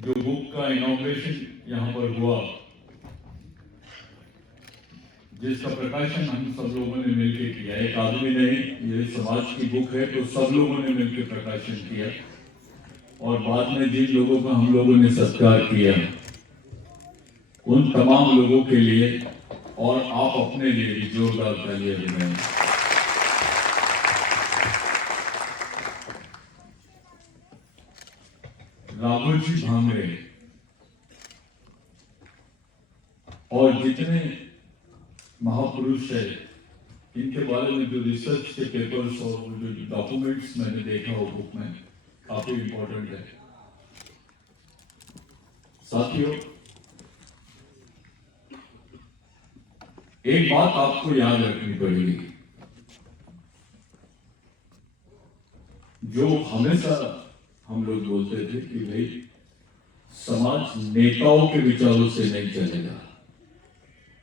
जो बुक का इनॉग्रेशन यहाँ पर हुआ, जिसका प्रकाशन हम सब लोगों ने मिलकर किया, एक आदमी ने, ये समाज की बुक है तो सब लोगों ने मिलकर प्रकाशन किया, और बाद में जिन लोगों का हम लोगों ने सत्कार किया उन तमाम लोगों के लिए और आप अपने लिए भी जोरदार तालियां बजाएं। राघोजी भांगरे और जितने महापुरुष है, इनके बारे में जो रिसर्च के पेपर्स और जो डॉक्यूमेंट्स मैंने देखा हो बुक में, काफी इंपॉर्टेंट है। साथियों, एक बात आपको याद रखनी पड़ेगी, जो हमेशा हम लोग बोलते थे कि भाई समाज नेताओं के विचारों से नहीं चलेगा,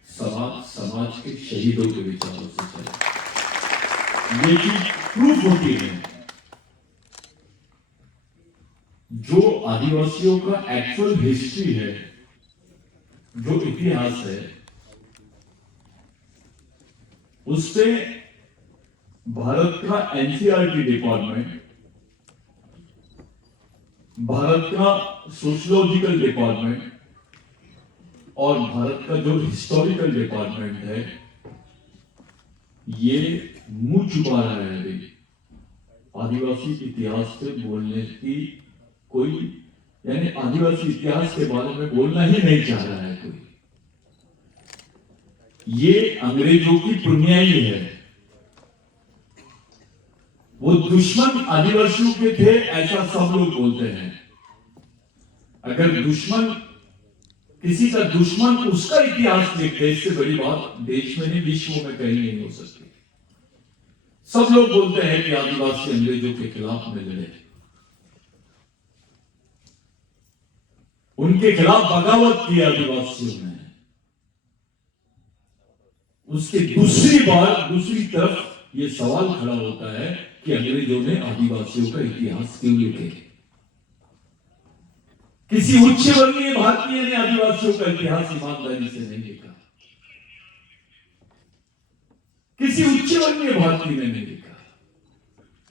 समाज समाज के शहीदों के विचारों से चलेगा। ये चीज प्रूफ होती है। जो आदिवासियों का एक्चुअल हिस्ट्री है, जो इतिहास है, उससे भारत का एनसीईआरटी डिपार्टमेंट, भारत का सोशियोलॉजिकल डिपार्टमेंट और भारत का जो हिस्टोरिकल डिपार्टमेंट है, ये मुंह छुपा रहा है अभी। आदिवासी इतिहास से बोलने की कोई, यानी आदिवासी इतिहास के बारे में बोलना ही नहीं चाह रहा है कोई। ये अंग्रेजों की पुण्याई है। वो दुश्मन आदिवासियों के थे, ऐसा सब लोग बोलते हैं। अगर दुश्मन, किसी का दुश्मन उसका इतिहास लिखे, इससे बड़ी बात देश में नहीं विश्व में कहीं नहीं हो सकती। सब लोग बोलते हैं कि आदिवासी अंग्रेजों के खिलाफ में लड़े, उनके खिलाफ बगावत की आदिवासियों ने। उसके दूसरी तरफ ये सवाल खड़ा होता है कि अंग्रेजों ने आदिवासियों का इतिहास क्यों लिखे। किसी उच्च वर्गीय भारतीय ने आदिवासियों का इतिहास ईमानदारी से नहीं लिखा, किसी उच्च वर्गीय भारतीय ने नहीं लिखा,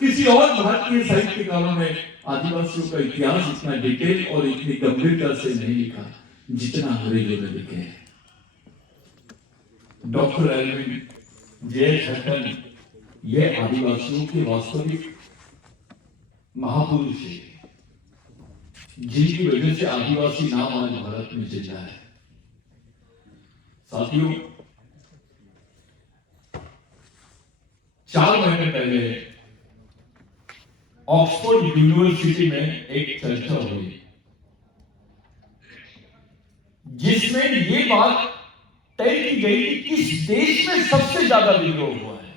किसी और भारतीय साहित्यकारों ने आदिवासियों का इतिहास इतना डिटेल और इतनी गंभीरता से नहीं लिखा जितना अंग्रेजों ने लिखे हैं। Doctor Alvin, JH. हटन, ये आदिवासियों के वास्तविक महापुरुष है, जिनकी वजह से आदिवासी नाम आज भारत में जिंदा है। साथियों, 4 महीने पहले ऑक्सफोर्ड यूनिवर्सिटी में एक चर्चा हुई, जिसमें ये बात तय की गई कि किस देश में सबसे ज्यादा विद्रोह हुआ है,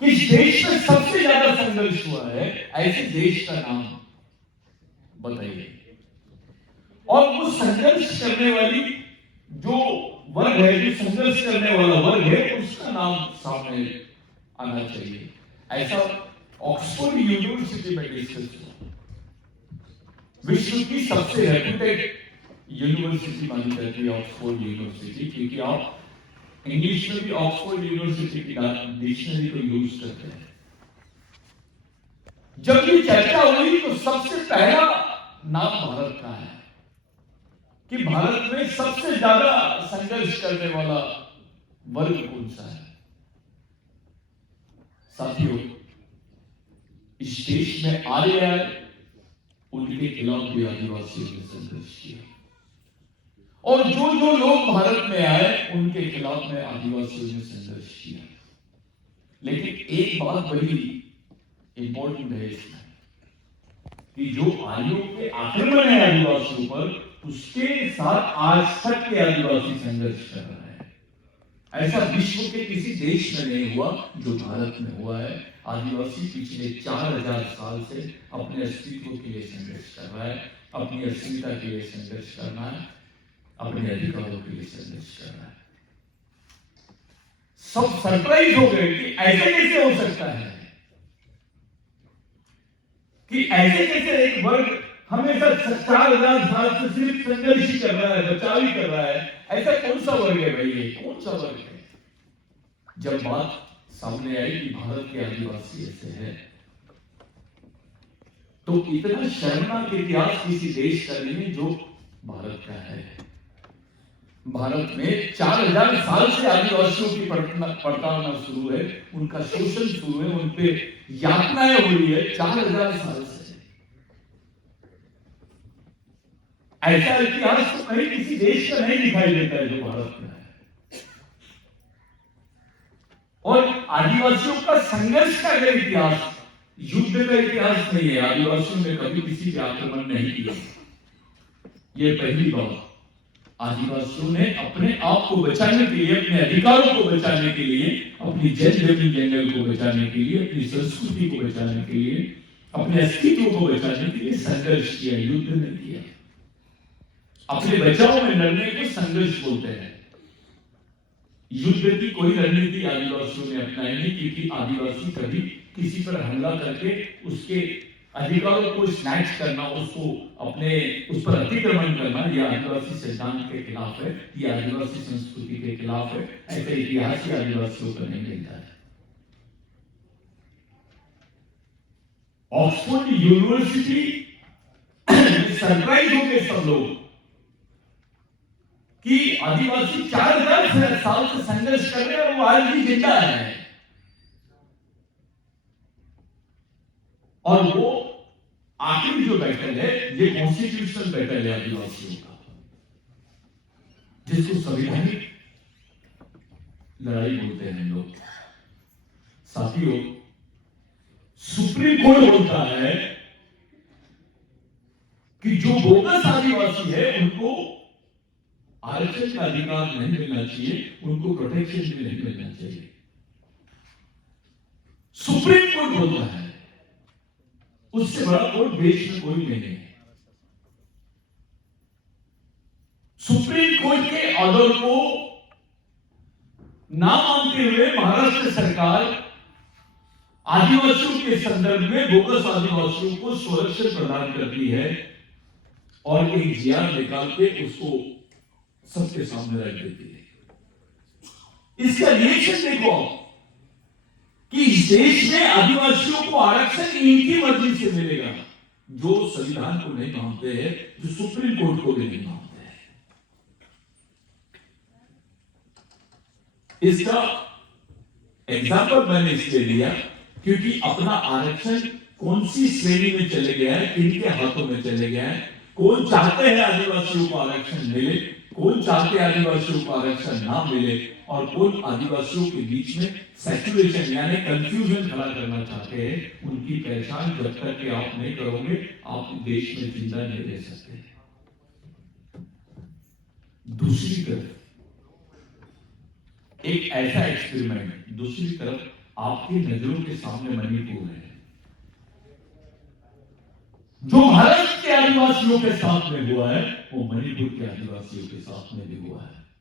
किस देश में सबसे ज्यादा संघर्ष हुआ है, ऐसे देश का नाम बताइए। और वो संघर्ष करने वाली जो वर्ग है, जो संघर्ष करने वाला वर्ग है, उसका नाम सामने आना चाहिए। ऐसा ऑक्सफोर्ड यूनिवर्सिटी में डिस्कस हुआ। विश्व की सबसे रेप्यूटेड यूनिवर्सिटी मानी जाती है ऑक्सफोर्ड यूनिवर्सिटी, क्योंकि आप इंग्लिश में भी ऑक्सफोर्ड यूनिवर्सिटी की डिक्शनरी को यूज करते हैं। जब ये चर्चा हुई तो सबसे पहला नाम भारत का है कि भारत में सबसे ज्यादा संघर्ष करने वाला वर्ग कौन सा है। साथियों, इस देश में आर्य आए, उनके खिलाफ भी आदिवासियों ने संघर्ष किया, और जो जो लोग भारत में आए उनके खिलाफ में आदिवासियों ने संघर्ष किया। लेकिन एक बात बड़ी इंपॉर्टेंट है इसमें, कि जो आर्यों के आक्रमण है आदिवासियों पर, उसके साथ आज तक के आदिवासी संघर्ष कर रहे हैं। ऐसा विश्व के किसी देश में नहीं हुआ जो भारत में हुआ है। आदिवासी पिछले 4000 साल से अपने अस्तित्व के लिए संघर्ष कर रहा है, अपनी अस्मिता के लिए संघर्ष कर रहा है, अपने अधिकारों के लिए संघर्ष कर रहा है। सब सरप्राइज हो गए कि ऐसे कैसे हो सकता है, कि ऐसे कैसे एक वर्ग हमेशा 4,000 साल से सिर्फ संघर्ष ही कर रहा है, बचाव ही कर रहा है। ऐसा कौन सा वर्ग है भाई, ये कौन सा वर्ग है? जब बात सामने आई कि भारत के आदिवासी ऐसे हैं, तो इतना शर्मनाक इतिहास किसी देश का नहीं है जो भारत का है। भारत में 4,000 साल से आदिवासियों की प्रताड़ना शुरू है, उनका शोषण शुरू है, उन पे यातनाएं हो रही है 4,000 साल से। ऐसा इतिहास तो कहीं किसी देश का नहीं दिखाई देता है जो भारत में है। और आदिवासियों का संघर्ष का अगर इतिहास, युद्ध का इतिहास नहीं है। आदिवासियों ने कभी किसी पे आक्रमण नहीं किया, ये पहली बात। आदिवासियों ने अपने आप को बचाने के लिए, अपने अधिकारों को बचाने के लिए, अपनी जमीन जंगल को बचाने के लिए, अपनी संस्कृति को बचाने के लिए, अपने अस्तित्व को बचाने के लिए संघर्ष किया, युद्ध नहीं किया। अपने बचाव में लड़ने को संघर्ष बोलते हैं। युद्ध की कोई रणनीति आदिवासियों ने अपनाई नहीं, क्योंकि आदिवासी कभी किसी पर हमला करके उसके अधिकारों को स्नैच करना, उसको अपने उस पर अतिक्रमण करना, यह आदिवासी सिद्धांत के खिलाफ है, यह आदिवासी संस्कृति के खिलाफ है। ऐसा इतिहास ही आदिवासियों का नहीं मिलता है। ऑक्सफोर्ड यूनिवर्सिटी सरप्राइज हो गए सब लोग कि आदिवासी 4,000 साल से संघर्ष कर रहे हैं और वो आज भी जिंदा है। और वो आखिरी जो बैटल है, ये कॉन्स्टिट्यूशनल बैटल है आदिवासियों का, जिसको संवैधानिक लड़ाई बोलते हैं लोग। साथियों, सुप्रीम कोर्ट बोलता है कि जो बोगस आदिवासी है उनको आरक्षण का अधिकार नहीं मिलना चाहिए, उनको प्रोटेक्शन भी नहीं मिलना चाहिए। सुप्रीम कोर्ट बोलता है, उससे बड़ा कोर्ट देश में कोई नहीं है। सुप्रीम कोर्ट के ऑर्डर को ना मानते हुए महाराष्ट्र सरकार आदिवासियों के संदर्भ में बोगस आदिवासियों को संरक्षण प्रदान करती है और एक जीआर निकाल के उसको सबके सामने रख देती है। इसका रिएक्शन देखो कि इस देश में आदिवासियों को आरक्षण इनकी मर्जी से मिलेगा, जो संविधान को नहीं मानते हैं, जो सुप्रीम कोर्ट को भी नहीं मानते हैं। इसका एग्जाम्पल मैंने इसलिए दिया क्योंकि अपना आरक्षण कौन सी श्रेणी में चले गया है, किनके हाथों में चले गया है। कौन चाहते हैं आदिवासियों को आरक्षण मिले, कौन चाहते हैं आदिवासियों को आरक्षण ना मिले, और कौन आदिवासियों के बीच में सैचुरेशन यानी कंफ्यूजन खड़ा करना चाहते हैं। उनकी पहचान जब तक कि आप नहीं करोगे, आप देश में जिंदा नहीं रह सकते। दूसरी तरफ एक ऐसा एक्सपेरिमेंट, दूसरी तरफ आपकी नजरों के सामने मणिपुर है, जो भारत के आदिवासियों के साथ में हुआ है, वो मणिपुर के आदिवासियों के साथ में भी हुआ है।